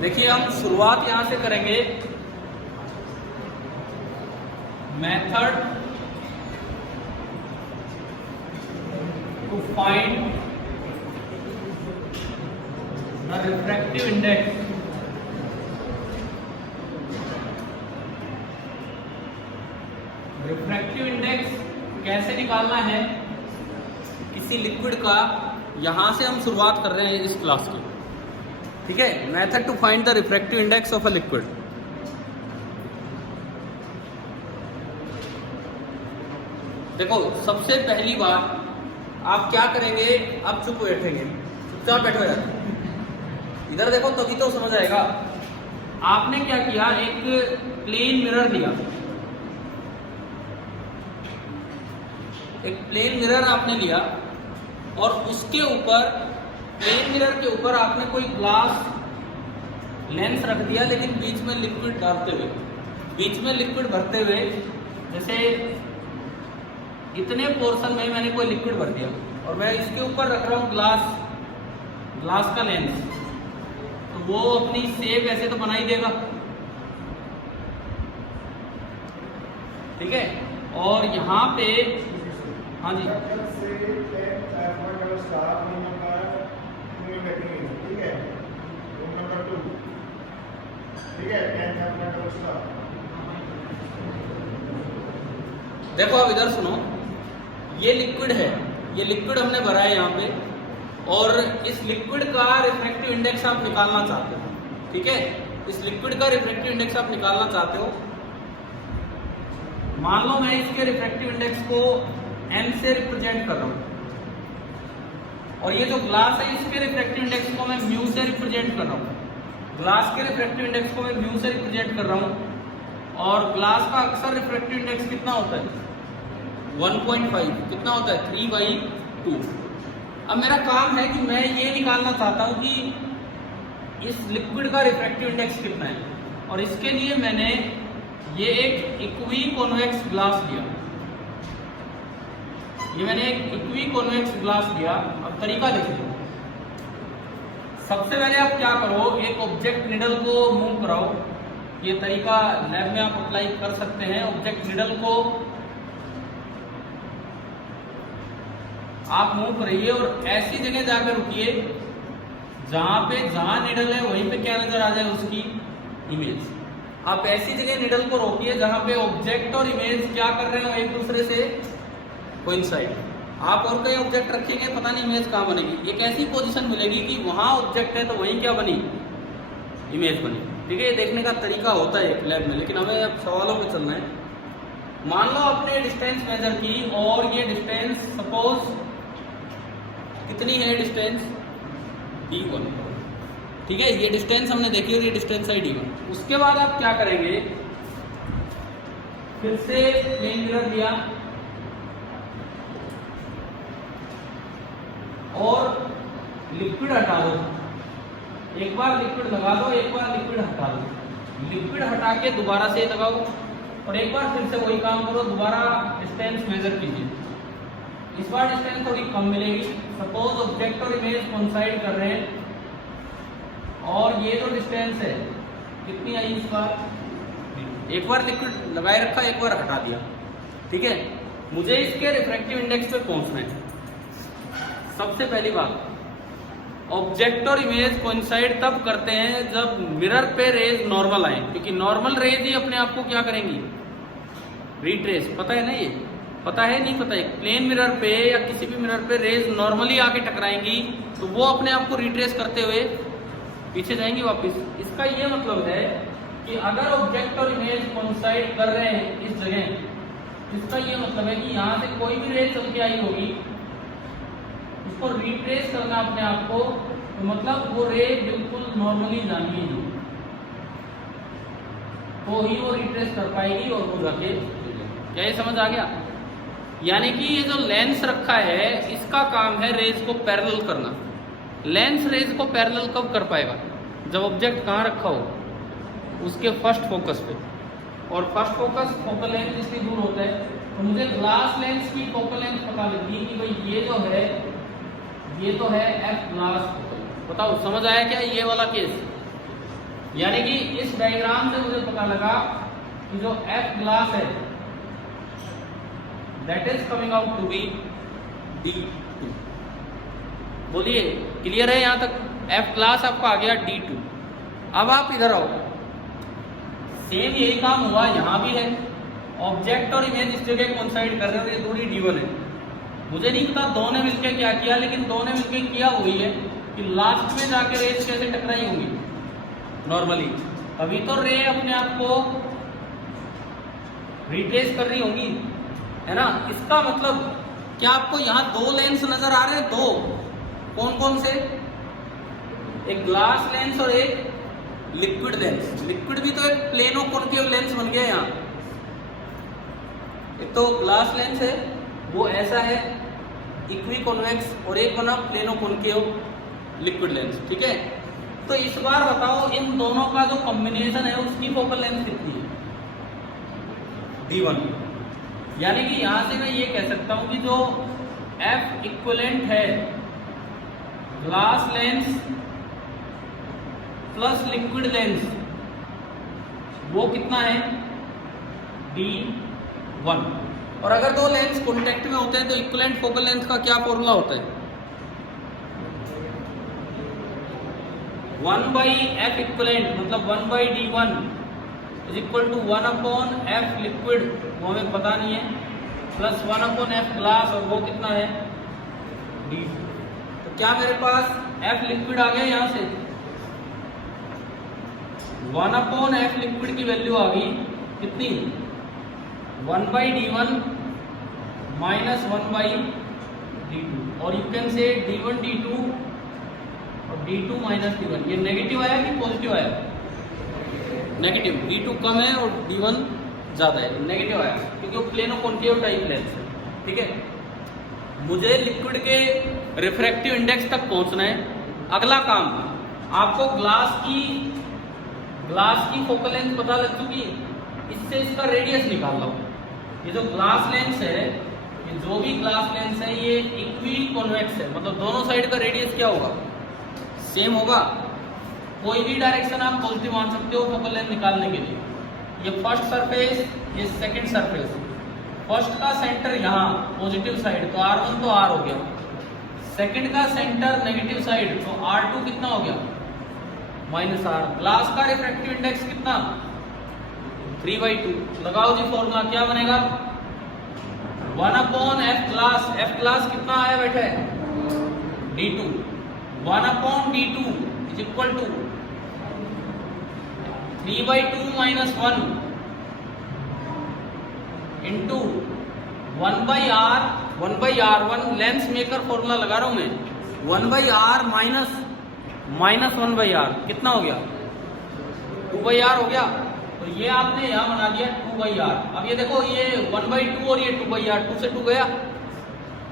देखिए हम शुरुआत यहां से करेंगे। Method to find the refractive index refractive index कैसे निकालना है किसी लिक्विड का, यहां से हम शुरुआत कर रहे हैं इस क्लास की। ठीक है, method to find the refractive index of a liquid. देखो सबसे पहली बात आप क्या करेंगे, आप चुप बैठेंगे, चुपचाप बैठो यार, इधर देखो तभी तो समझ आएगा। आपने क्या किया, एक प्लेन मिरर लिया, एक प्लेन मिरर आपने लिया और उसके ऊपर, प्लेन मिरर के ऊपर आपने कोई ग्लास लेंस रख दिया, लेकिन बीच में लिक्विड डालते हुए, बीच में लिक्विड भरते हुए, जैसे इतने पोर्शन में मैंने कोई लिक्विड भर दिया और मैं इसके ऊपर रख रहा हूँ ग्लास का लेंस, तो वो अपनी शेप ऐसे तो बना ही देगा। ठीक है, और यहाँ पे हाँ जी देखो अब इधर सुनो, ये लिक्विड है, ये लिक्विड हमने भरा है यहाँ पे, और इस लिक्विड का रिफ्रैक्टिव इंडेक्स आप निकालना चाहते हो। ठीक है, इस लिक्विड का रिफ्रैक्टिव इंडेक्स आप निकालना चाहते हो। मान लो मैं इसके रिफ्रैक्टिव इंडेक्स को n से रिप्रेजेंट कर रहा हूं, और ये जो ग्लास है इसके रिफ्रैक्टिव इंडेक्स को मैं म्यू से रिप्रेजेंट कर रहा हूं। ग्लास के रिफ्रैक्टिव इंडेक्स को मैं म्यू से रिप्रेजेंट कर रहा हूं, और ग्लास का अक्सर रिफ्रैक्टिव इंडेक्स कितना होता है, 1.5। कितना होता है, 3/2। अब मेरा काम है कि मैं ये निकालना चाहता हूं कि इस लिक्विड का रिफ्रैक्टिव इंडेक्स कितना है, और इसके लिए मैंने ये एक इक्वी कॉन्वेक्स ग्लास लिया, ये मैंने एक इक्वी कॉन्वेक्स ग्लास लिया। अब तरीका देखिए, सबसे पहले आप क्या करो, एक ऑब्जेक्ट निडल को मूव कराओ। ये तरीका लैब में आप अप्लाई कर सकते हैं। ऑब्जेक्ट निडल को आप मूव करिए और ऐसी जगह जाकर रुकिए जहां निडल है वहीं पे क्या नजर आ जाए, उसकी इमेज। आप ऐसी जगह निडल को रोकिए जहां पे ऑब्जेक्ट और इमेज क्या कर रहे हो, एक दूसरे से कोइंसाइड। आप और कोई ऑब्जेक्ट रखेंगे, पता नहीं इमेज कहाँ बनेगी। एक ऐसी पोजीशन मिलेगी कि वहां ऑब्जेक्ट है तो वहीं क्या बनी, इमेज बनी। ठीक है, ये देखने का तरीका होता है लैब में, लेकिन हमें अब सवालों पे चलना है। मान लो आपने डिस्टेंस मेजर की, और ये डिस्टेंस सपोज कितनी है, डिस्टेंस d1। ठीक है, ये डिस्टेंस हमने देखी और ये डिस्टेंस है d1। उसके बाद आप क्या करेंगे, फिर से प्लेन मिरर लिया और लिक्विड हटा दो। एक बार लिक्विड लगा दो, एक बार लिक्विड हटा दो। लिक्विड हटा के दोबारा से लगाओ, और एक बार फिर से वही काम करो, दोबारा डिस्टेंस मेजर कीजिए। इस बार डिस्टेंस थोड़ी कम मिलेगी। सपोज ऑब्जेक्ट और इमेज कोइंसाइड कर रहे हैं, और ये जो डिस्टेंस है कितनी आई इस बार, एक बार लिक्विड लगाए रखा, एक बार हटा दिया। ठीक है, मुझे इसके रिफ्रैक्टिव इंडेक्स पे पहुंचना है। सबसे पहली बात, ऑब्जेक्ट और इमेज कोइंसाइड तब करते हैं जब मिरर पे रेज नॉर्मल आए, क्योंकि नॉर्मल रेज ही अपने आप को क्या करेंगी, रिट्रेस। पता है ना, ये पता है नहीं पता है, प्लेन मिरर पे या किसी भी मिरर पे रेज नॉर्मली आके टकराएंगी तो वो अपने आप को रिट्रेस करते हुए पीछे जाएंगी वापस। इसका ये मतलब है कि अगर ऑब्जेक्ट और इमेज कोइंसाइड कर रहे हैं इस जगह, इसका ये मतलब है कि यहाँ से कोई भी रेज चल के आई होगी, उसको रिट्रेस करना अपने आप को, तो मतलब वो रे बिल्कुल नॉर्मली जानी है तो ही वो रिट्रेस कर पाएगी, और वो जाके, क्या ये समझ आ गया। यानी कि ये जो लेंस रखा है इसका काम है रेज को पैरेलल करना। लेंस रेज को पैरेलल कब कर पाएगा, जब ऑब्जेक्ट कहाँ रखा हो, उसके फर्स्ट फोकस पे, और फर्स्ट फोकस फोकल लेंथ जिसकी दूर होता है। तो मुझे ग्लास लेंस की फोकल लेंथ पता लगती कि भाई ये जो है, ये तो है एफ ग्लास। बताओ समझ आया क्या ये वाला केस, यानी कि इस डायग्राम से मुझे पता लगा कि जो F ग्लास है that is coming out to be D2। बोलिए क्लियर है यहाँ तक? F ग्लास आपका आ गया D2। अब आप इधर आओ, सेम यही काम हुआ यहाँ भी है। ऑब्जेक्ट और इमेज इस जगह कोइंसाइड कर रहे हो, ये दूरी D1 है। मुझे नहीं पता दो ने मिलकर क्या किया, लेकिन दो ने मिलकर किया वही है कि लास्ट में जाके रेस कैसे टकराई होंगी नॉर्मली। अभी तो रे अपने आप को रिट्रेस कर रही होंगी, है ना। इसका मतलब क्या आपको यहाँ दो लेंस नजर आ रहे हैं? दो। कौन कौन से? एक ग्लास लेंस और एक लिक्विड लेंस। लिक्विड भी तो एक प्लेनो कॉन्केव लेंस बन गया यहाँ। एक तो ग्लास लेंस है वो ऐसा है इक्वी कॉन्वेक्स, और एक बना प्लेनो कॉन्केव लिक्विड लेंस, ठीक है। तो इस बार बताओ इन दोनों का जो कॉम्बिनेशन है उसकी फोकल लेंथ कितनी है? D1। यानी कि यहां से मैं ये कह सकता हूं कि जो F इक्विवेलेंट है glass lens plus liquid lens, वो कितना है? D1। और अगर दो लेंस कॉन्टेक्ट में होते हैं तो इक्विवेलेंट फोकल लेंथ का क्या फॉर्मूला होता है? 1/F इक्विवेलेंट मतलब 1/D1 is equal to 1/F liquid, वो हमें पता नहीं है, प्लस 1/F ग्लास, और वो कितना है? D2। तो क्या मेरे पास F लिक्विड आ गया यहाँ से? 1/F लिक्विड की वैल्यू आ गई कितनी? 1/D1 माइनस 1/D2, और you can say D1 D2 और D2 माइनस D1। ये नेगेटिव आया कि पॉजिटिव आया? नेगेटिव। D2 कम है और D1 ज्यादा है, नेगेटिव आया क्योंकि वो प्लेनो कॉन्केव टाइप लेंस है, ठीक है। मुझे लिक्विड के रिफ्रैक्टिव इंडेक्स तक पहुंचना है। अगला काम, आपको ग्लास की फोकल लेंथ पता लग चुकी है, इससे इसका रेडियस निकाल लो। ये जो ग्लास लेंस है, ये जो भी ग्लास लेंस है ये इक्वी कॉन्वेक्स है, मतलब दोनों साइड का रेडियस क्या होगा? सेम होगा। कोई भी डायरेक्शन आप पॉजिटिव मान सकते हो फोकल लेंथ निकालने के लिए। ये फर्स्ट सरफेस, ये सेकंड सरफेस। फर्स्ट का सेंटर यहाँ पॉजिटिव साइड तो R1 तो R हो गया, सेकंड का सेंटर नेगेटिव साइड तो R2 कितना हो गया? -R। ग्लास का रिफ्रैक्टिव इंडेक्स कितना? 3/2। लगाओ जी फॉर्मूला, क्या बनेगा? 1/F glass. F ग्लास कितना आया बैठा है? D2। 1/D2 is equal to 3/2 minus 1 into 1/R। 1/R1 lens maker formula लगा रहा हूं मैं। 1/R माइनस 1/R कितना हो गया? 2/R हो गया। तो ये आपने यहां बना दिया 2/R। अब ये देखो ये 1/2 और ये 2/R, 2 से 2 गया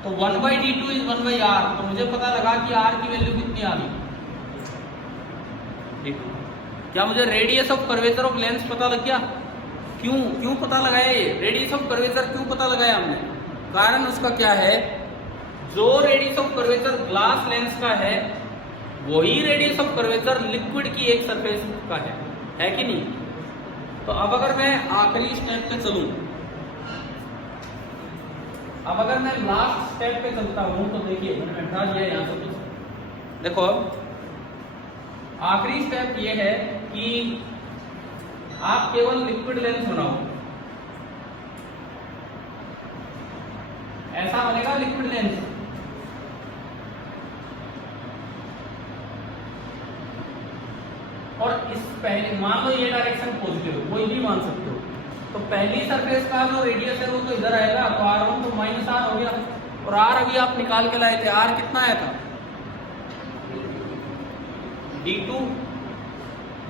तो 1/D2 इज 1/R। तो मुझे पता लगा कि R की वैल्यू कितनी आ गई? क्या मुझे radius of curvature of lens पता लग गया? क्यों पता लगाया? ये रेडियस ऑफ कर्वेचर क्यों पता लगाया हमने? कारण उसका क्या है, जो radius of curvature glass lens का है वही रेडियस ऑफ कर्वेचर लिक्विड की एक सरफेस का है कि नहीं? तो अब अगर मैं आखिरी स्टेप पे चलूं, अब अगर मैं लास्ट स्टेप पे चलता हूं तो देखिए मैंने बैठा दिया यहां से कुछ। देखो आखिरी स्टेप ये है कि आप केवल लिक्विड लेंस बनाओ। ऐसा बनेगा लिक्विड लेंस। और इस पहले मान लो ये डायरेक्शन पॉजिटिव है, कोई भी मान सकते हो, तो पहली सरफेस का जो रेडियस है वो तो इधर आएगा, तो R1 तो -R हो गया। और R अभी आप निकाल के लाए थे, R कितना आया था? D2,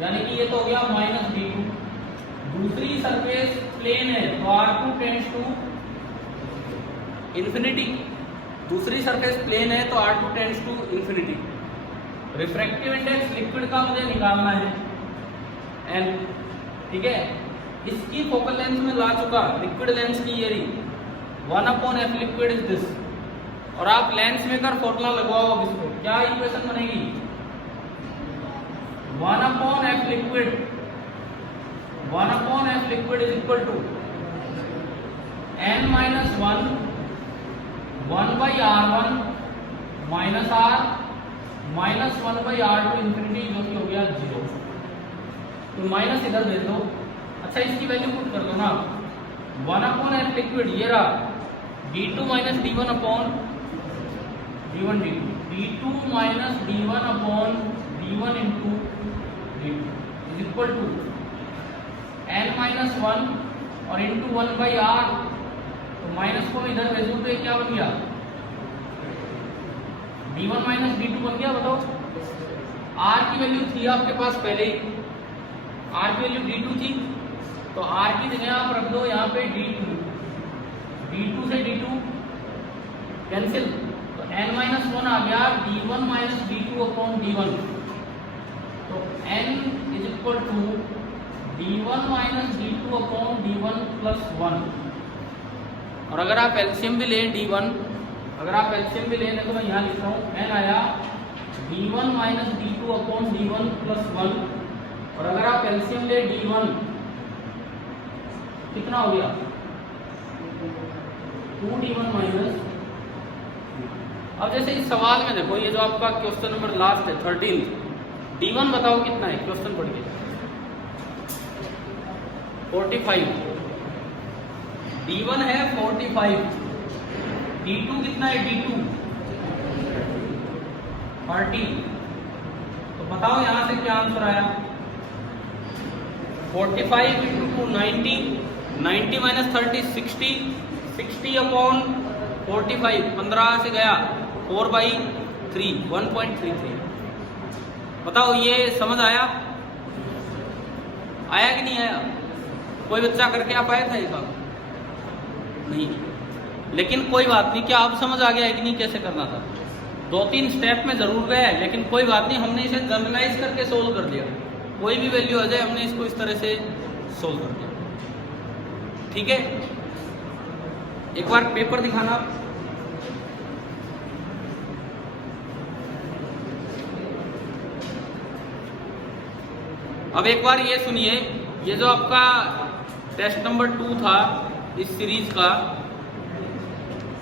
यानी कि ये तो हो गया -D2। दूसरी सरफेस प्लेन है तो R2 टेंड्स टू इंफिनिटी। दूसरी सरफेस प्लेन है तो R2 tends to infinity. Refractive index liquid का मुझे निकालना है N, ठीक है। इसकी फोकल लेंथ में ला चुका, लिक्विड लेंस की ये रही 1/F लिक्विड इज दिस। और आप लेंस मेकर फॉर्मूला लगवाओ अब इसको, क्या इक्वेशन बनेगी? 1/F F liquid is equal to n minus 1 by R1 minus R minus 1 by R2 infinity, जो कि हो गया 0। तो माइनस इधर दे दो। अच्छा, इसकी वैल्यू पुट कर दो ना, 1 अपॉन एफ लिक्विड ये रहा d2 minus d1 upon d1 d2, d2 minus d1 upon d1 into d2 is equal to n minus 1 और इंटू 1 बाई R। तो माइनस को इधर भेजूं तो ये क्या बन गया, d1 माइनस d2 बन गया। बताओ, R की वैल्यू थी आपके पास पहले ही, R की वैल्यू d2 थी, तो R की जगह आप रख दो यहाँ पे d2, d2 से d2 कैंसिल, तो n माइनस 1 आ गया d1 minus d2 upon d1। तो n is equal to d1 minus d2 upon d1 plus 1। और अगर आप एलसीएम भी लें d1, अगर आप एलसीएम भी लें तो मैं यहाँ लिख रहा हूँ n आया d1 minus d2 upon d1 plus 1। और अगर आप एलसीएम ले d1 कितना हो गया 2d1 माइनस। अब जैसे इस सवाल में देखो, ये जो आपका क्वेश्चन नंबर लास्ट है 13, d1 बताओ कितना है, क्वेश्चन पढ़िए 45, d1 है 45, d2 कितना है d2 30। तो बताओ यहां से क्या आंसर आया, 45 इंटू 2 90, 90 माइनस 30 60, 60 अपॉन 45 15 से गया 4/3 1.33। बताओ ये समझ आया कि नहीं आया? कोई बच्चा करके आप आया था ये काम? नहीं, लेकिन कोई बात नहीं। क्या अब समझ आ गया है कि नहीं कैसे करना था? 2-3 स्टेप में जरूर गया है, लेकिन कोई बात नहीं, हमने इसे जनरलाइज करके सोल्व कर दिया। कोई भी वैल्यू आ जाए हमने इसको इस तरह से सोल्व कर दिया। ठीक है, एक बार पेपर दिखाना। अब एक बार ये सुनिए, ये जो आपका टेस्ट नंबर 2 था इस सीरीज का,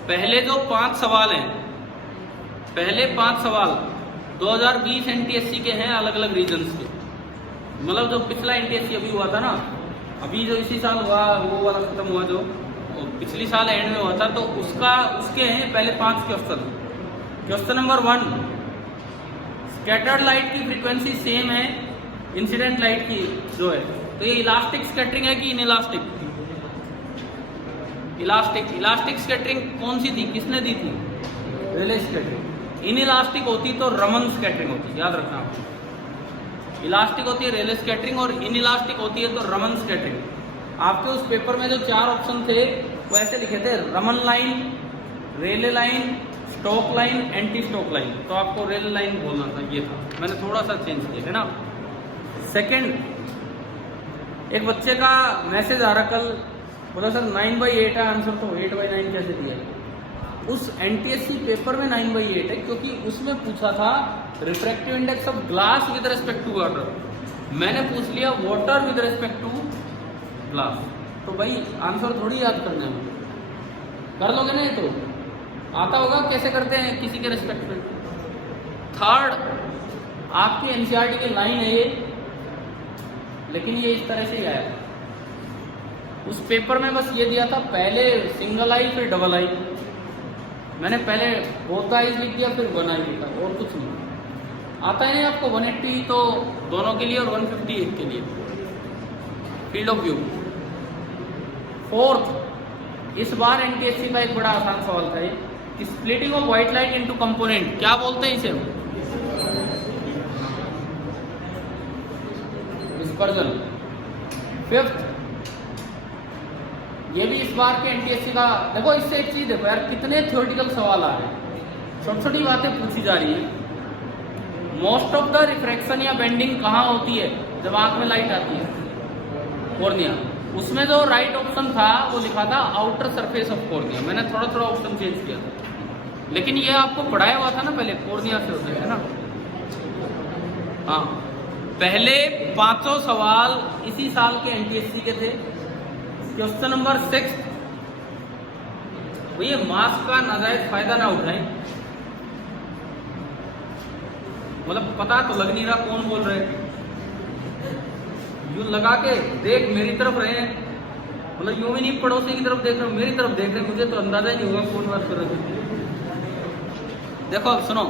पहले जो 5 सवाल हैं, पहले 5 सवाल 2020 एनटीएससी के हैं, अलग अलग रीजन्स के। मतलब जो पिछला एनटीएससी अभी हुआ था ना, अभी जो इसी साल हुआ वो वाला खत्म हुआ, जो पिछली साल एंड में हुआ था, तो उसके हैं पहले 5 question. Question number 1, scattered light की फ्रीक्वेंसी सेम है इंसिडेंट लाइट की जो है, तो ये इलास्टिक स्कैटरिंग है कि इनइलास्टिक? इलास्टिक स्कैटरिंग कौन सी थी, किसने दी थी? रेले स्कैटरिंग। इनइलास्टिक होती तो रमन स्कैटरिंग होती, याद रखना आप। इलास्टिक होती है रेले स्कैटरिंग और इनइलास्टिक होती है तो रमन स्कैटरिंग। आपके उस पेपर में जो 4 ऑप्शन थे वो ऐसे लिखे थे, Raman line, Rayleigh line, Stokes line, anti Stokes line. तो आपको रेले लाइन बोलना था, ये था, मैंने थोड़ा सा चेंज किया है ना। सेकंड, एक बच्चे का मैसेज आ रहा कल, बोला सर 9/8 है आंसर, तो 8/9 कैसे दिया? उस एनटीएससी पेपर में 9/8 है, क्योंकि उसमें पूछा था refractive index of glass with respect to water. मैंने पूछ लिया water with respect to glass, तो भाई आंसर थोड़ी याद करना है, कर लोगे ना? ये तो आता होगा कैसे करते हैं किसी के रिस्पेक्ट में। थर्ड, आपकी एनसीईआरटी की लाइन है ये, लेकिन ये इस तरह से ही आया। उस पेपर में बस ये दिया था, पहले सिंगल आई फिर डबल आई। मैंने पहले बोथ आईज लिख दिया फिर 1 आई लिखा, और कुछ नहीं। आता है आपको 180 तो दोनों के लिए और 150 एक के लिए। Field of view. फोर्थ, इस बार एनटीएससी का एक बड़ा आसान सवाल था ये, splitting of white light into component, क्या बोलते हैं इसे हम? डिस्पर्जन। फिफ्थ, ये भी इस बार के एनटीएससी का, देखो इससे एक चीज देखो यार, कितने थ्योरेटिकल सवाल आ रहे हैं, छोटी छोटी बातें पूछी जा रही है। मोस्ट ऑफ द रिफ्रैक्शन या बेंडिंग कहाँ होती है? जब आंख में लाइट आती है, कॉर्निया। उसमें जो राइट ऑप्शन था वो लिखा था आउटर सरफेस ऑफ कॉर्निया। मैंने थोड़ा थोड़ा ऑप्शन चेंज किया था, लेकिन ये आपको पढ़ाया हुआ था ना पहले, कॉर्निया से होता है ना। हाँ, पहले 500 सवाल इसी साल के एनटीएससी के थे। क्वेश्चन नंबर 6, भैया मास्क का नाजायज फायदा ना उठाएं। मतलब पता तो लग नहीं रहा कौन बोल रहे, यूं लगा के देख मेरी तरफ रहे हैं, मतलब यूं भी नहीं पड़ोसी की तरफ देख रहे, मेरी तरफ देख रहे, मुझे तो अंदाजा ही नहीं होगा कौन बात कर रहे थे। देखो अब सुनो,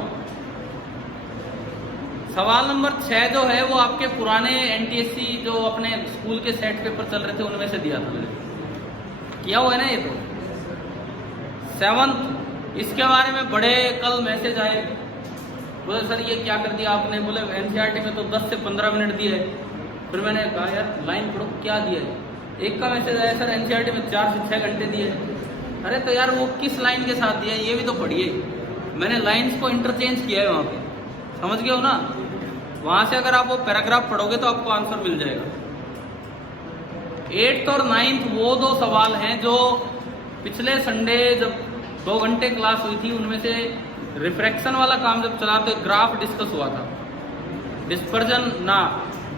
सवाल नंबर 6 जो है वो आपके पुराने एनटीएससी जो अपने स्कूल के सेट पेपर चल रहे थे उनमें से दिया था मैंने, किया हुआ है ना ये तो। 7th, इसके बारे में बड़े कल मैसेज आए, बोले सर ये क्या कर दिया आपने, बोले एनसीईआरटी में तो 10 से 15 मिनट दिए। फिर मैंने कहा यार लाइन पढ़ो क्या दिया है। एक का मैसेज आया सर एनसीईआरटी में 4 से 6 घंटे दिए। अरे तो यार वो किस लाइन के साथ दिया है ये भी तो पढ़िए। मैंने लाइन्स को इंटरचेंज किया है वहाँ पे, समझ गए हो ना। वहाँ से अगर आप वो पैराग्राफ पढ़ोगे तो आपको आंसर मिल जाएगा। 8th और 9th वो 2 सवाल हैं जो पिछले संडे जब 2 घंटे क्लास हुई थी उनमें से रिफ्रैक्शन वाला काम जब चला तो ग्राफ डिस्कस हुआ था, डिस्पर्जन ना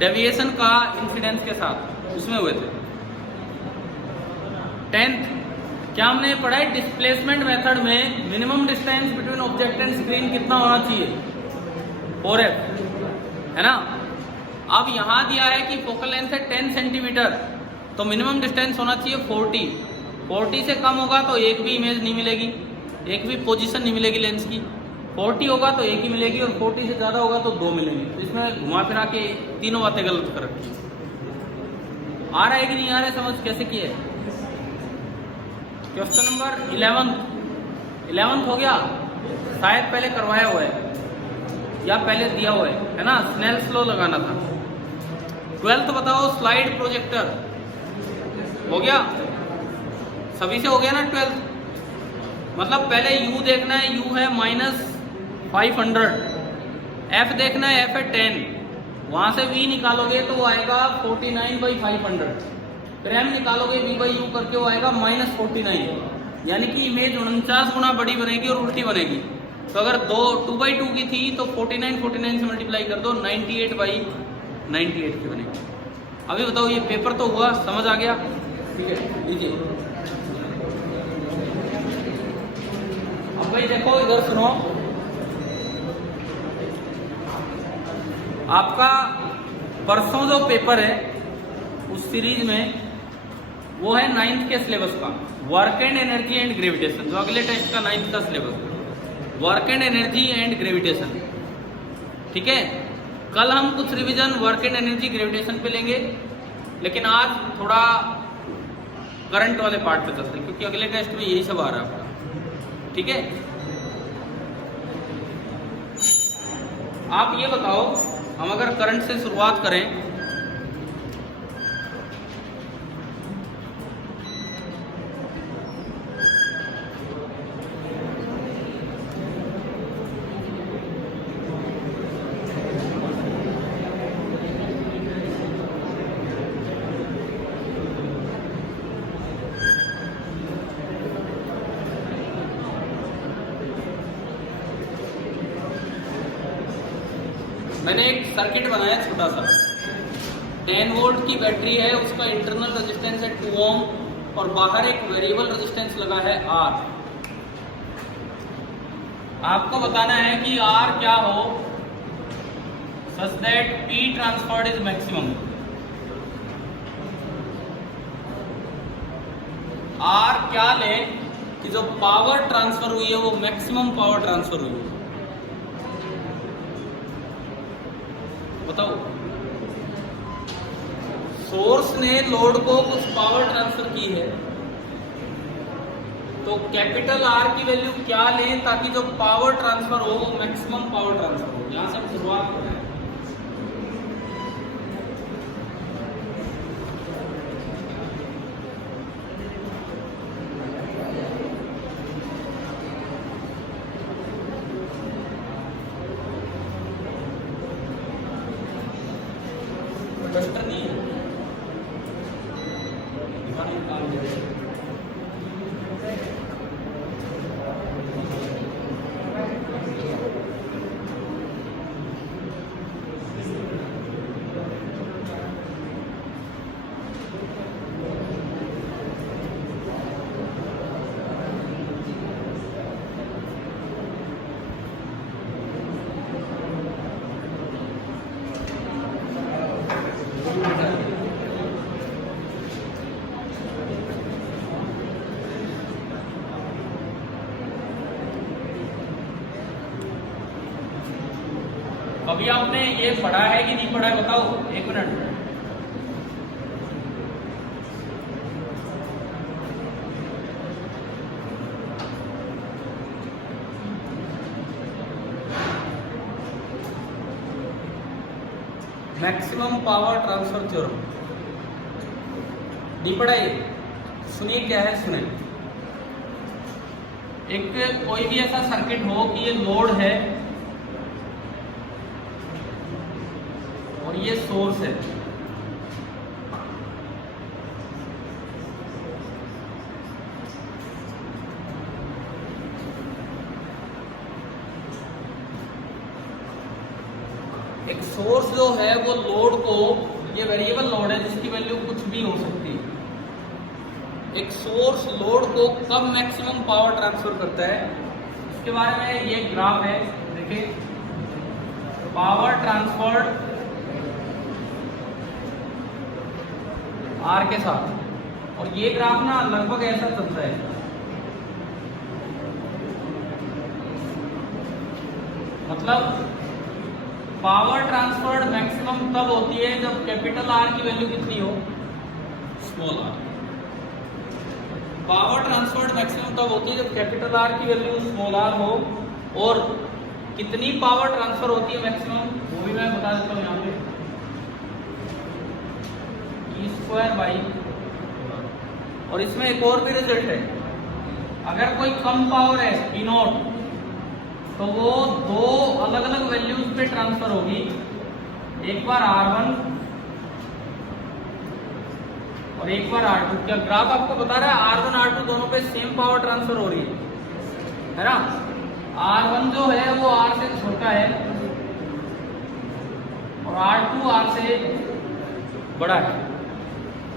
डेविएशन का इंसिडेंस के साथ, उसमें हुए थे। 10th क्या हमने पढ़ा है, डिस्प्लेसमेंट मेथड में minimum distance between object and screen कितना होना चाहिए, 4f, है ना। अब यहां दिया है कि फोकल लेंथ है 10 सेंटीमीटर, तो मिनिमम डिस्टेंस होना चाहिए 40 से कम होगा तो एक भी इमेज नहीं मिलेगी, एक भी पोजीशन नहीं मिलेगी लेंस की। 40 होगा तो एक ही मिलेगी और 40 से ज़्यादा होगा तो 2 मिलेंगी। तो इसमें घुमा फिरा के तीनों बातें गलत कर रखी। आ रहा है कि नहीं आ रहा है समझ कैसे किए। क्वेश्चन नंबर 11th हो गया, शायद पहले करवाया हुआ है या पहले दिया हुआ है ना, स्नेल्स लॉ लगाना था। 12th बताओ, स्लाइड प्रोजेक्टर हो गया, सभी से हो गया ना 12th। मतलब पहले u देखना है, u है -500, f देखना है, f है 10, वहां से v निकालोगे तो वो आएगा 49/500, फिर m निकालोगे v/u करके वो आएगा -49, यानी कि इमेज 49 गुना बड़ी बनेगी और उल्टी बनेगी। तो अगर 2/2 की थी तो 49 से मल्टीप्लाई कर दो, 98/98 की बनेगी। अभी बताओ ये पेपर तो हुआ, समझ आ गया, ठीक है लीजिए। अब भाई देखो इधर सुनो, आपका परसों जो पेपर है उस सीरीज में वो है 9th के सिलेबस का, work and energy and gravitation. जो अगले टेस्ट का 9th का syllabus, work and energy and gravitation, ठीक है। कल हम कुछ revision work and energy gravitation पे लेंगे, लेकिन आज थोड़ा करंट वाले पार्ट पे चलते हैं क्योंकि अगले टेस्ट में यही सब आ रहा है आपका, ठीक है। आप ये बताओ, हम अगर करंट से शुरुआत करें, मैंने एक सर्किट बनाया छोटा सा, 10 वोल्ट की बैटरी है, उसका इंटरनल रेजिस्टेंस है 2 ओम और बाहर एक वेरिएबल रेजिस्टेंस लगा है R। आपको बताना है कि R क्या हो such that P transferred is maximum. R क्या ले कि जो पावर ट्रांसफर हुई है वो मैक्सिमम पावर ट्रांसफर हुई है। बताओ, सोर्स ने लोड को कुछ पावर ट्रांसफर की है, तो कैपिटल R की वैल्यू क्या लें ताकि जो पावर ट्रांसफर हो वो मैक्सिमम पावर ट्रांसफर हो। यहां से हम शुरुआत करें। डस्टर नहीं है, अभी आपने ये पढ़ा है कि नहीं पढ़ा है बताओ, एक minute. Maximum power transfer theorem नहीं पढ़ा ये? सुनिए क्या है, सुने। एक कोई भी ऐसा सर्किट हो कि ये लोड है और ये सोर्स है, एक सोर्स जो है वो लोड को, ये वेरिएबल लोड है जिसकी वैल्यू कुछ भी हो सकती है। एक सोर्स लोड को कब मैक्सिमम पावर ट्रांसफर करता है, इसके बारे में ये ग्राफ है, देखिए। पावर ट्रांसफर आर के साथ, और ये ग्राफ ना लगभग ऐसा चलता है। मतलब पावर ट्रांसफर्ड मैक्सिमम तब होती है जब कैपिटल आर की वैल्यू कितनी हो, small R. Power transferred maximum तब होती है जब कैपिटल आर की वैल्यू स्मॉल आर हो। और कितनी पावर ट्रांसफर होती है मैक्सिमम, वो भी मैं बता देता हूँ यहाँ पे, E²/। और इसमें एक और भी रिजल्ट है, अगर कोई कम पावर है P0, तो वो दो अलग अलग वैल्यूज पे ट्रांसफर होगी। एक बार R1 और एक बार R2। क्या ग्राफ आपको बता रहा है R1 R2 दोनों पे सेम पावर ट्रांसफर हो रही है ना? R1 जो है वो R से छोटा है और R2 R से बड़ा है।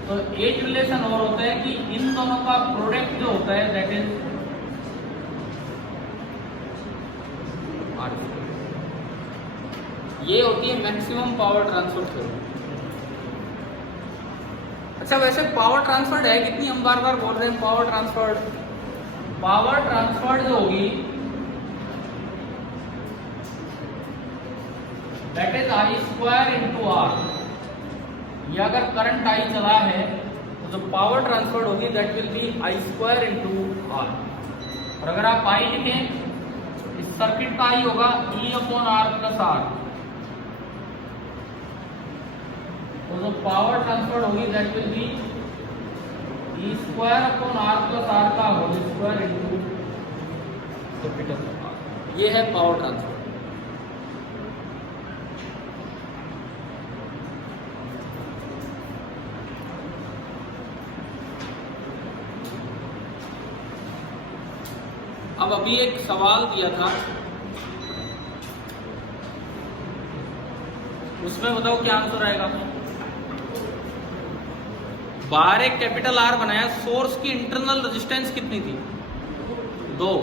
तो एक रिलेशन और होता है कि इन दोनों का प्रोडक्ट जो होता है दैट इज R2। ये होती है मैक्सिमम पावर ट्रांसफर थ्योरम। अच्छा, वैसे पावर ट्रांसफर्ड है कितनी, हम बार बार बोल रहे हैं पावर ट्रांसफर्ड। पावर ट्रांसफर्ड जो होगी दैट इज I² × R। या अगर करंट I चला है तो जो पावर ट्रांसफर्ड होगी that will B I² × R। और अगर आप I लिखें, इस सर्किट का I होगा E/R + R। तो जो पावर ट्रांसफर होगी that will be E² / R + R का whole square into capital R। ये है पावर ट्रांसफर। अब अभी एक सवाल दिया था, उसमें बताओ क्या आंसर आएगा। बाहर एक कैपिटल आर बनाया, सोर्स की इंटरनल रेजिस्टेंस कितनी थी, 2।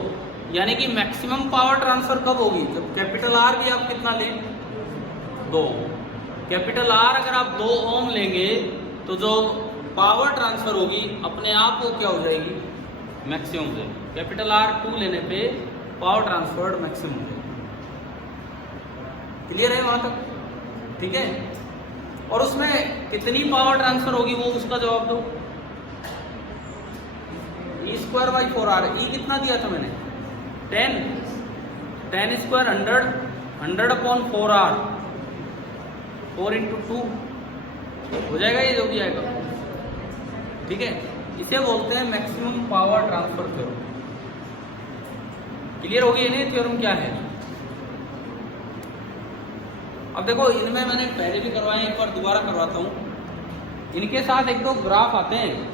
यानी कि मैक्सिमम पावर ट्रांसफर कब होगी, जब कैपिटल आर भी आप कितना लें, 2। कैपिटल आर अगर आप 2 ओम लेंगे तो जो पावर ट्रांसफर होगी अपने आप वो क्या हो जाएगी, मैक्सिमम हो जाएगी। कैपिटल आर 2 लेने पे पावर ट्रांसफर्ड मैक्सिमम हो जाएगी। क्लियर है वहां तक? ठीक है। और उसमें कितनी पावर ट्रांसफर होगी वो उसका जवाब दो। E²/4R। E कितना दिया था मैंने, 10। 10² 100, 100/4R, 4 × 2 हो जाएगा, ये जो भी आएगा। ठीक है, इसे बोलते हैं maximum power transfer theorem. Clear होगी नहीं थ्योरम क्या है? अब देखो, इनमें मैंने पहले भी करवाए, एक बार दोबारा करवाता हूं। इनके साथ एक दो ग्राफ आते हैं,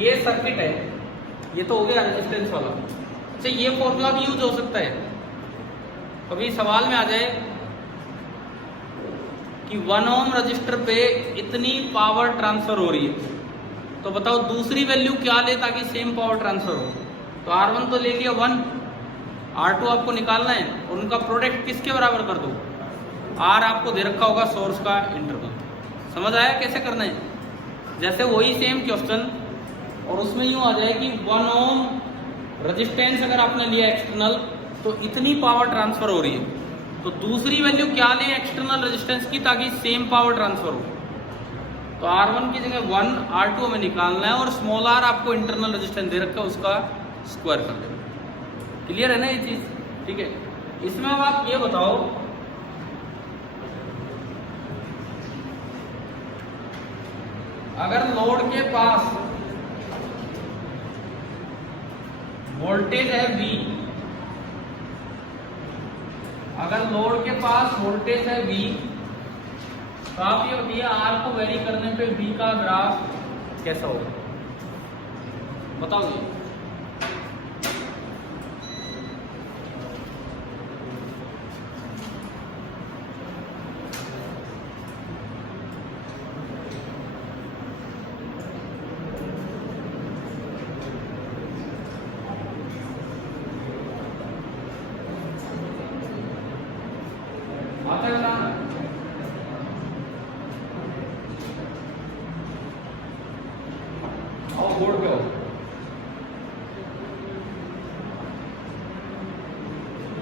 ये सर्किट है, ये तो हो गया रेजिस्टेंस वाला। अच्छा, ये फॉर्मूला भी यूज हो सकता है। कभी सवाल में आ जाए कि 1 ओम रजिस्टर पे इतनी पावर ट्रांसफर हो रही है, तो बताओ दूसरी वैल्यू क्या ले ताकि सेम पावर ट्रांसफर हो। तो R1 तो ले लिया 1, R2 आपको निकालना है और उनका प्रोडक्ट किसके बराबर कर दो, R आपको दे रखा होगा सोर्स का इंटरवल। समझ आया कैसे करना है? जैसे वही सेम क्वेश्चन, और उसमें यूं आ जाए कि 1 ओम रेजिस्टेंस अगर आपने लिया एक्सटर्नल तो इतनी पावर ट्रांसफर हो रही है, तो दूसरी वैल्यू क्या लें एक्सटर्नल रेजिस्टेंस की ताकि सेम पावर ट्रांसफर हो। तो R1 की जगह 1, R2 हमें निकालना है और स्मॉल r आपको इंटरनल रेजिस्टेंस दे रखा है उसका स्क्वायर कर देना। क्लियर है ना ये चीज? ठीक है। इसमें अब आप ये बताओ, अगर लोड के पास वोल्टेज है V, अगर लोड के पास वोल्टेज है V, तो आप ये बताइए R को वेरी करने पे V का ग्राफ कैसा होगा, बताओ। आता है ना? आओ बोर्ड पे हो।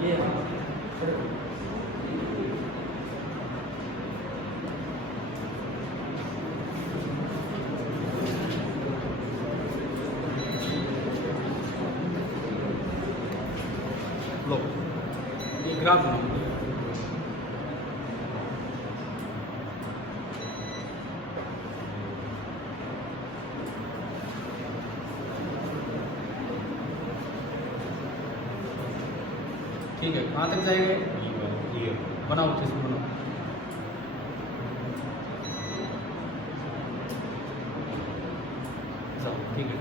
ये लो, ये ग्राफ बनाओ। ठीक है, कहाँ तक जाएंगे? बनाओ, किसको बनाओ। ठीक है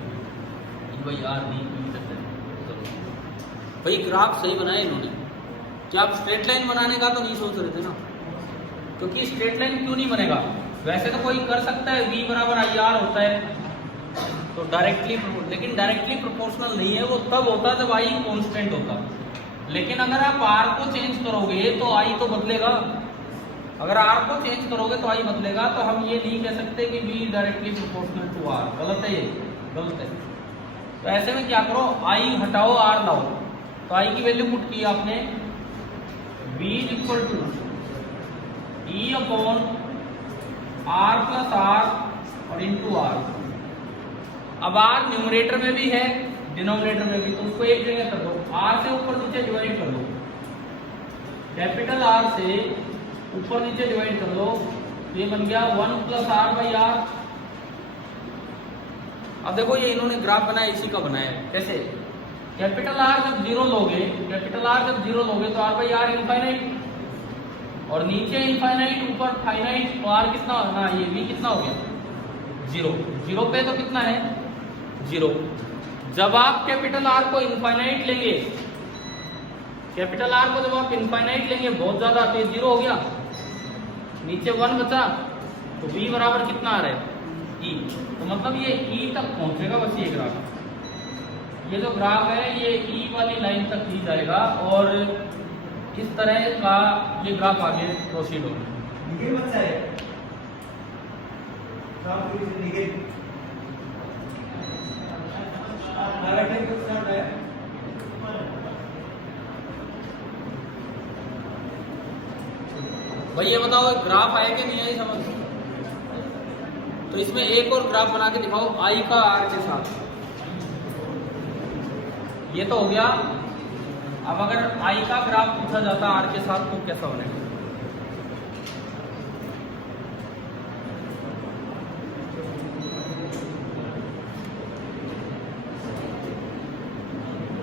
भाई, यार नहीं सकते भाई, ग्राफ सही बनाया इन्होंने। क्या आप स्ट्रेट लाइन बनाने का तो नहीं सोच रहे थे ना? क्योंकि स्ट्रेट लाइन क्यों नहीं बनेगा? वैसे तो कोई कर सकता है, V बराबर IR होता है तो डायरेक्टली, लेकिन डायरेक्टली प्रोपोर्शनल नहीं है, वो तब होता जब I कांस्टेंट होता। लेकिन अगर आप R को चेंज करोगे तो I तो बदलेगा, अगर R को चेंज करोगे तो I बदलेगा। तो हम ये नहीं कह सकते कि V directly proportional to R, गलत है, ये गलत है। तो ऐसे में क्या करो, I हटाओ R लाओ, तो I की वैल्यू पुट की आपने, V equal to E upon R plus R और इंटू R। अब R न्यूमरेटर में भी है, डिनोमिनेटर में भी, तो उसको एक जगह कर दो, R से ऊपर नीचे डिवाइड कर दो, कैपिटल R से ऊपर नीचे डिवाइड कर दो, ये बन गया 1 प्लस R बाई R। अब देखो ये इन्होंने ग्राफ बनाया, इसी का बनाया है। कैसे? कैपिटल R जब जीरो लोगे, कैपिटल R जब जीरो लोगे तो R बाई R इनफाइनाइट, और नीचे इनफाइनाइट ऊपर फाइनाइट, तो R कितना होना, ये V कितना हो गया? 0। 0 पे तो कितना है? 0। जब आप कैपिटल R को इनफाइनाइट लेंगे, कैपिटल R को जब आप इनफाइनाइट लेंगे बहुत ज्यादा, तो ये 0 हो गया, नीचे 1 बचा, तो V बराबर कितना आ रहा है? E। तो मतलब ये E तक पहुंचेगा बस ये ग्राफ। ये जो ग्राफ है ये E वाली लाइन तक ही जाएगा और इस तरह का ये ग्राफ आगे प्रोसीड होगा। भाई ये बताओ ग्राफ आया कि नहीं आई समझ? तो इसमें एक और ग्राफ बना के दिखाओ I का R के साथ। ये तो हो गया। अब अगर I का ग्राफ पूछा जाता R के साथ तो कैसा बनेगा?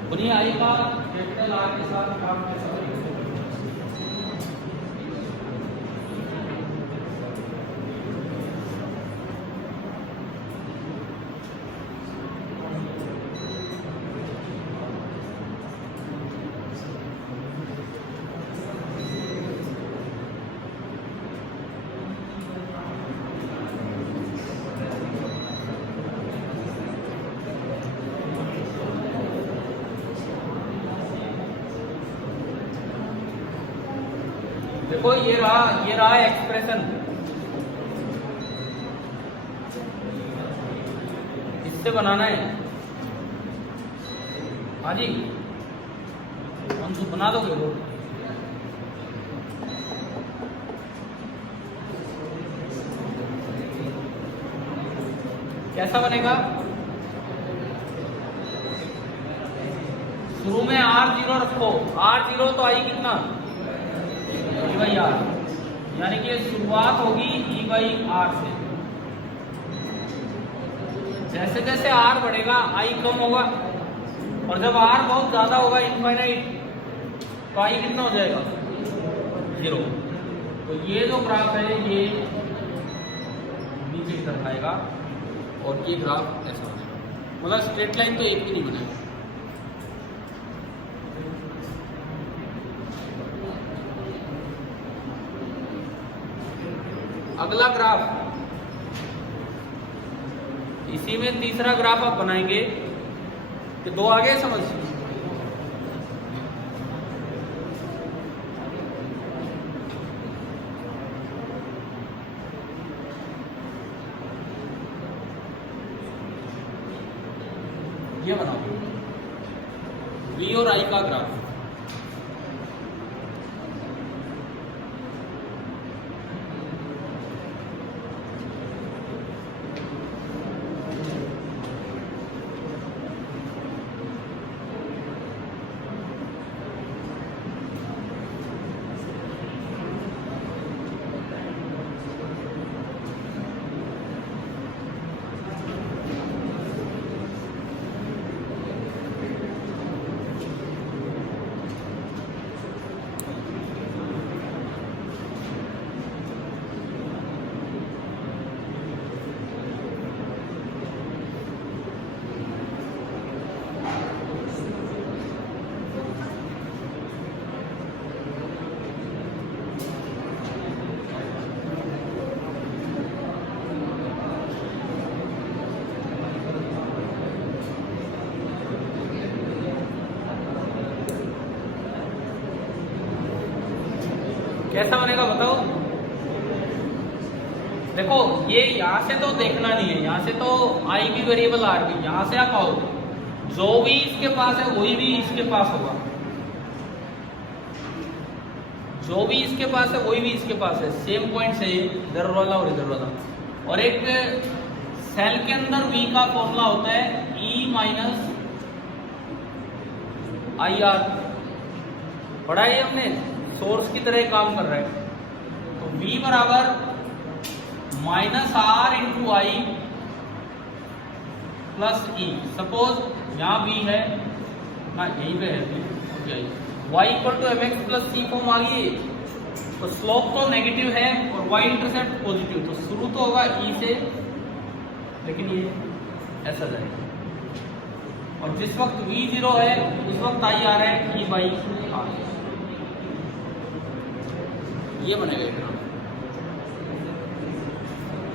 बोलिए I का कैपिटल R के साथ ग्राफ कैसा बनेगा? देखो ये रहा एक्सप्रेशन, इससे बनाना है। हाँ जी, अंशु बना दोगे वो? कैसा बनेगा? शुरू में R0 रखो, R0 तो आई कितना? E बाई R, यानी कि शुरुआत होगी E बाई R से। जैसे जैसे R बढ़ेगा I कम होगा, और जब R बहुत ज्यादा होगा इनफाइनाइट, तो I कितना हो जाएगा? 0। तो ये जो ग्राफ है ये नीचे की तरफ आएगा और ये ग्राफ ऐसा हो जाएगा, मतलब स्ट्रेट लाइन तो एक भी नहीं बनेगा। अगला ग्राफ, इसी में तीसरा ग्राफ आप बनाएंगे कि दो आगे समझ। ये बनाओ V और I का ग्राफ। कैसा बनेगा बताओ? देखो ये यहां से तो देखना नहीं है, यहां से तो आई भी वेरिएबल आर भी, यहां से आप आओ, जो भी इसके पास है वही भी इसके पास होगा, जो भी इसके पास है वही भी इसके पास है, सेम पॉइंट से इधर वाला और इधर वाला। और एक सेल के अंदर V का फॉर्मूला होता है E माइनस आई आर, पढ़ा है हमने, सोर्स की तरह काम कर रहा है। तो V बराबर minus R into I plus E. Suppose यहाँ V है ना, यहीं पे है y equal to m x plus c form आ गई, तो स्लोप तो नेगेटिव है और y इंटरसेप्ट पॉजिटिव, तो शुरू तो होगा E से, लेकिन ये ऐसा जाएगा। और जिस वक्त V 0 है उस वक्त I आ रहा है E बाई आर, ये बनेगा ग्राफ।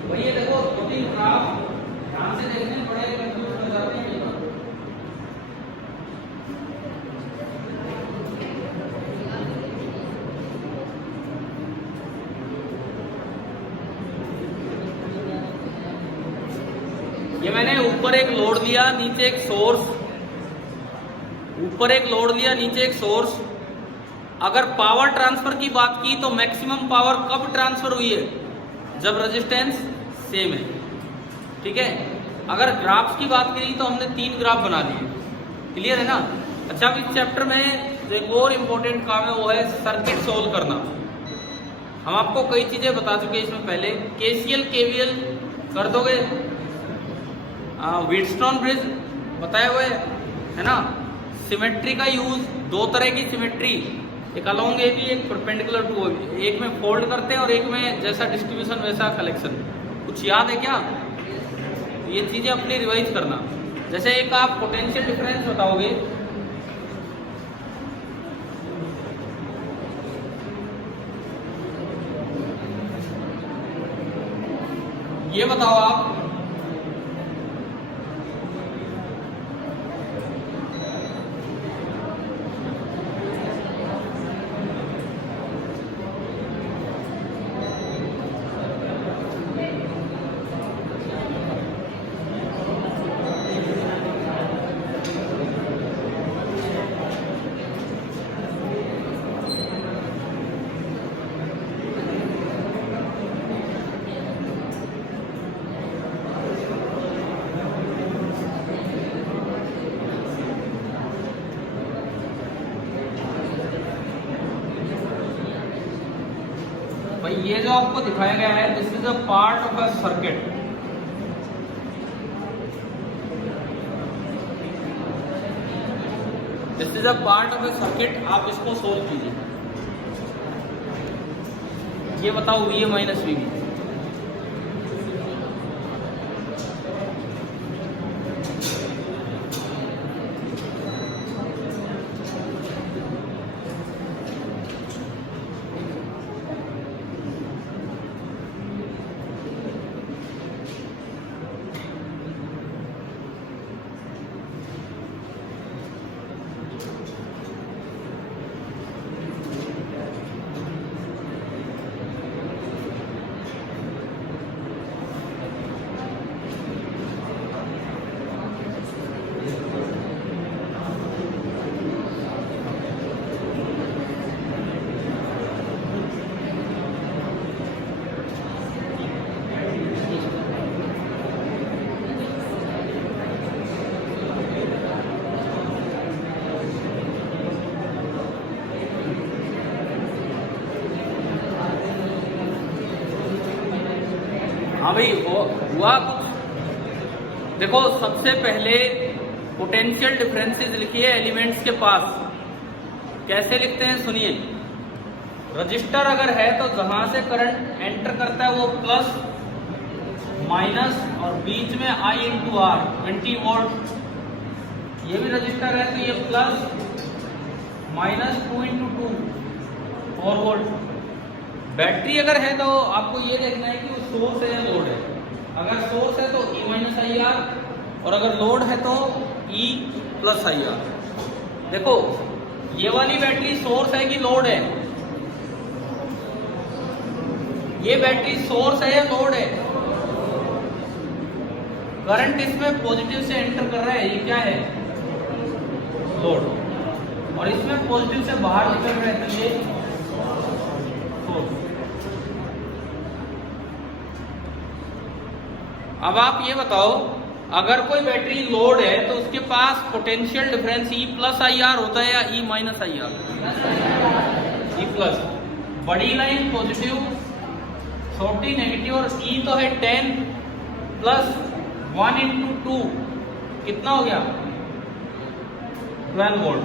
भैया देखो दो तीन ग्राफ ध्यान से देखने बड़े कंफ्यूज हो जाते हैं। ये मैंने ऊपर एक लोड लिया, नीचे एक सोर्स, ऊपर एक लोड लिया, नीचे एक सोर्स। अगर पावर ट्रांसफर की बात की तो मैक्सिमम पावर कब ट्रांसफर हुई है? जब रेजिस्टेंस सेम है, ठीक है। अगर ग्राफ्स की बात करी तो हमने 3 ग्राफ बना लिए, क्लियर है ना। अच्छा, अब इस चैप्टर में जो एक और इम्पोर्टेंट काम है वो है सर्किट सोल्व करना। हम आपको कई चीजें बता चुके हैं इसमें पहले, केसीएल केवीएल कर दोगे, व्हीटस्टोन ब्रिज बताए हुए है ना। सिमेट्री का यूज, 2 तरह की सिमेट्री, एक अलोंग ए बी, एक परपेंडिकुलर टू ओ बी, एक में फोल्ड करते हैं और एक में जैसा डिस्ट्रीब्यूशन वैसा कलेक्शन। कुछ याद है क्या? ये चीजें अपनी रिवाइज करना। जैसे एक आप पोटेंशियल डिफरेंस बताओगे, ये बताओ आप, भाई ये जो आपको दिखाया गया है, this is a part of a circuit. This is a part of a circuit. आप इसको सोल्व कीजिए। ये बताओ VA माइनस VB। हाँ भाई हुआ कुछ। देखो सबसे पहले पोटेंशियल डिफरेंसेस लिखिए एलिमेंट्स के पास। कैसे लिखते हैं सुनिए। रजिस्टर अगर है तो जहां से करंट एंटर करता है वो प्लस माइनस और बीच में I इंटू आर 20 वोल्ट। ये भी रजिस्टर है तो ये plus minus 2 into 2 4 volt. Battery अगर है तो आपको ये देखना है कि वो सोर्स है या लोड है। अगर सोर्स है तो E माइनस आई आर और अगर लोड है तो E प्लस आई आर। देखो ये वाली बैटरी सोर्स है कि लोड है? ये बैटरी सोर्स है या लोड है? करंट इसमें पॉजिटिव से एंटर कर रहा है, ये क्या है? लोड। और इसमें पॉजिटिव से बाहर निकल रहा है तो ये सोर्स। अब आप ये बताओ, अगर कोई बैटरी लोड है तो उसके पास potential difference E plus I R होता है या E minus I R? E plus. बड़ी लाइन पॉजिटिव, छोटी नेगेटिव, और E तो है 10 प्लस 1 इंटू 2 कितना हो गया? 12 वोल्ट।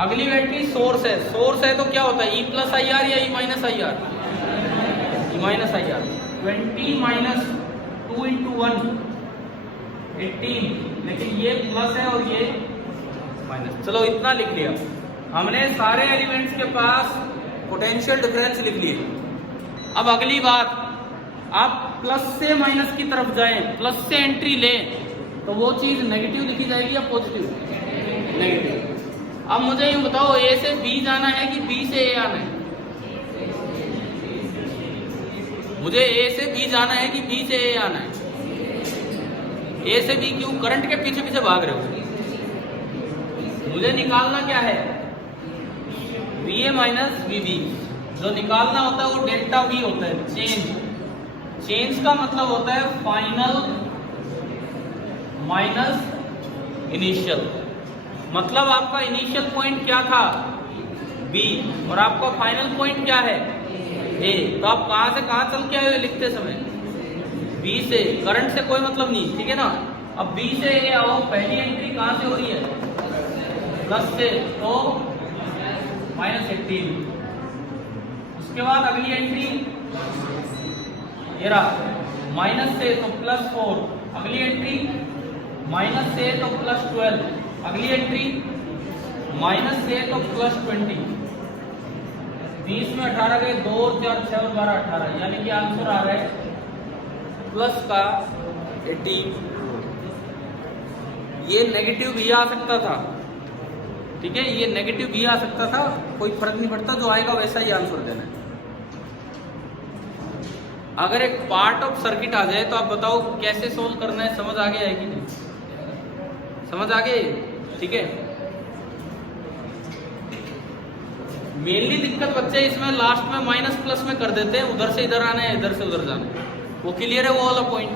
अगली बैटरी सोर्स है। सोर्स है तो क्या होता है? E प्लस आई आर या E minus I R? E minus I are. 20 minus 2 into 1 18, लेकिन ये प्लस है और ये माइनस। चलो इतना लिख लिया हमने। सारे एलिमेंट्स के पास पोटेंशियल डिफरेंस लिख लिए। अब अगली बात, आप प्लस से माइनस की तरफ जाएं, प्लस से एंट्री लें तो वो चीज नेगेटिव लिखी जाएगी या पॉजिटिव? नेगेटिव। अब मुझे ये बताओ, A से B जाना है कि B से A आना है? मुझे A से B जाना है कि B से A आना है? A से B क्यों? करंट के पीछे पीछे भाग रहे हो। मुझे निकालना क्या है? VA minus VB। जो निकालना होता है वो डेल्टा V होता है, चेंज। चेंज का मतलब होता है फाइनल माइनस इनिशियल। मतलब आपका इनिशियल पॉइंट क्या था? B, और आपका फाइनल पॉइंट क्या है? A। तो आप कहां से कहां चल के आए हो लिखते समय? B से। करंट से कोई मतलब नहीं, ठीक है ना। अब B से A आओ, पहली एंट्री कहां से हो रही है? प्लस से, तो माइनस 18। उसके बाद अगली एंट्री ये रहा, माइनस से तो प्लस 4। अगली एंट्री माइनस से तो प्लस 12। अगली एंट्री माइनस से तो प्लस 20। 20 में 18 गए, 2 और 4 6 और 12 18, यानी कि आंसर आ रहा है प्लस का 18। ये नेगेटिव भी आ सकता था, ठीक है, ये नेगेटिव भी आ सकता था, कोई फर्क नहीं पड़ता, जो आएगा वैसा ही आंसर देना है। अगर एक पार्ट ऑफ सर्किट आ जाए तो आप बताओ कैसे सोल्व करना है। समझ आ गया है कि नहीं? समझ आ गए? ठीक है। मेनली दिक्कत बच्चे इसमें लास्ट में माइनस प्लस में कर देते हैं, उधर से इधर आना है, इधर से उधर जाना है। वो क्लियर है वो वाला पॉइंट।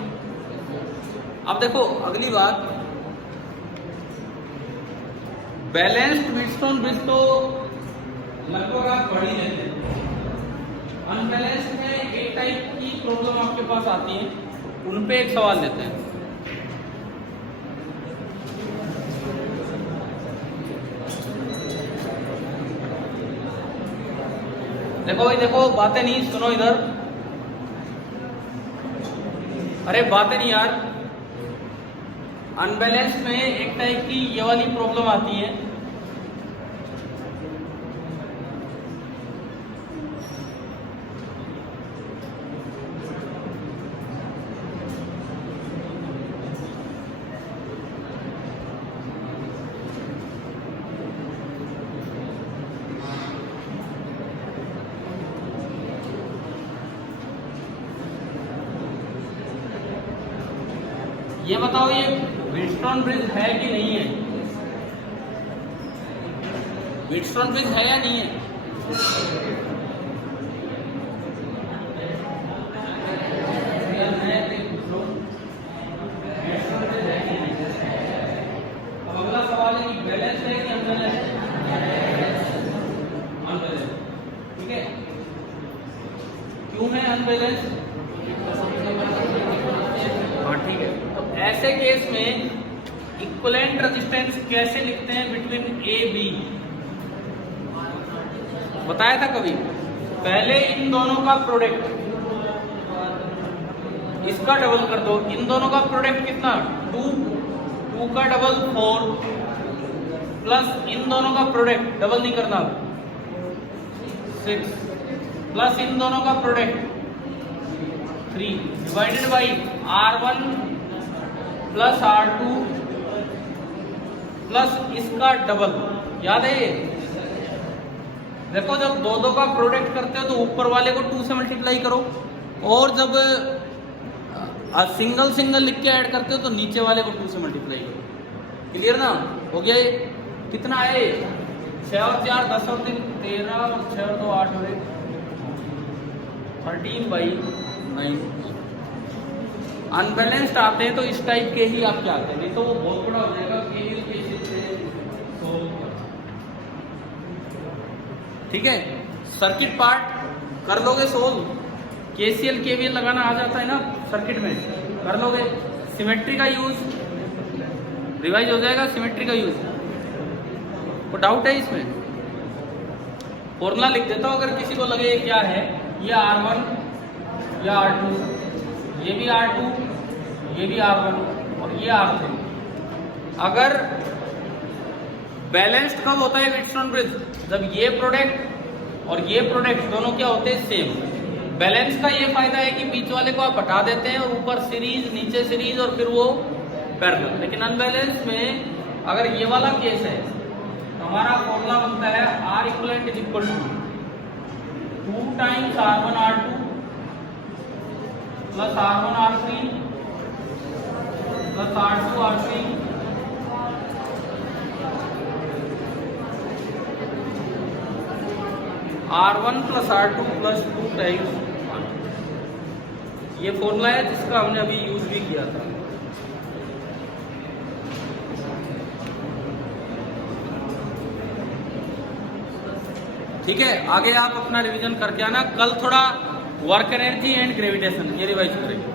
अब देखो अगली बात, बैलेंस्ड व्हीटस्टोन ब्रिज तो लगभग आप पढ़ ही लेते हैं। अनबैलेंस्ड में एक टाइप की प्रॉब्लम आपके पास आती है, उन पे एक सवाल लेते हैं। देखो भाई, देखो बातें नहीं, सुनो इधर। अरे बातें नहीं यार। अनबैलेंस्ड में एक टाइप की ये वाली प्रॉब्लम आती है, ये बताओ ये व्हीटस्टोन ब्रिज है कि नहीं है? व्हीटस्टोन ब्रिज है या नहीं है? अब अगला सवाल है कि बैलेंस है कि अनबैलेंस? अनबैलेंस। ठीक है, क्यों है अनबैलेंस? ठीक है, तो ऐसे केस में इक्विवेलेंट रेजिस्टेंस कैसे लिखते हैं बिटवीन ए बी? बताया था कभी? पहले इन दोनों का प्रोडक्ट, इसका डबल कर दो। इन दोनों का प्रोडक्ट कितना? 2, 2 का डबल 4, प्लस इन दोनों का प्रोडक्ट डबल नहीं करना, 6, प्लस इन दोनों का product 3 divided by R1 plus R2 plus इसका डबल। याद है ये? देखो, जब दो का प्रोडक्ट करते हो तो ऊपर वाले को 2 से मल्टीप्लाई करो, और जब सिंगल सिंगल लिख के ऐड करते हो तो नीचे वाले को 2 से मल्टीप्लाई करो। क्लियर ना? हो गया ये? कितना है? 6 और 4 10 और 3 13 और 6 और 2 8 और 1 13/9। अनबैलेंस्ड आते हैं तो इस टाइप के ही आपके आते हैं, नहीं तो वो बहुत बड़ा हो जाएगा। ठीक है, सर्किट पार्ट कर लोगे सोल्व, केसीएल केवीएल लगाना आ जाता है ना सर्किट में, कर लोगे। सिमेट्री का यूज रिवाइज हो जाएगा, सिमेट्री का यूज। कोई डाउट है इसमें? फॉर्मूला लिख देता हूं अगर किसी को लगे क्या है। ये R1 या R2, ये भी R2, ये भी R1 और ये R3। अगर बैलेंस्ड कब होता है व्हीटस्टोन ब्रिज? जब ये प्रोडक्ट और ये प्रोडक्ट दोनों क्या होते हैं? सेम। बैलेंस का ये फायदा है कि बीच वाले को आप हटा देते हैं और ऊपर सीरीज, नीचे सीरीज और फिर वो पैरेलल। लेकिन अनबैलेंस में अगर ये वाला केस है तो हमारा फॉर्मूला बनता है R equivalent is equal to 2 times R1 R2 plus R1 R3 plus R2 R3 R1 plus R2 plus 2 times 1। ये फॉर्मूला है जिसका हमने अभी यूज भी किया था। ठीक है, आगे आप अपना रिवीजन करके आना। कल थोड़ा वर्क एनर्जी एंड ग्रेविटेशन ये रिवाइज करेंगे।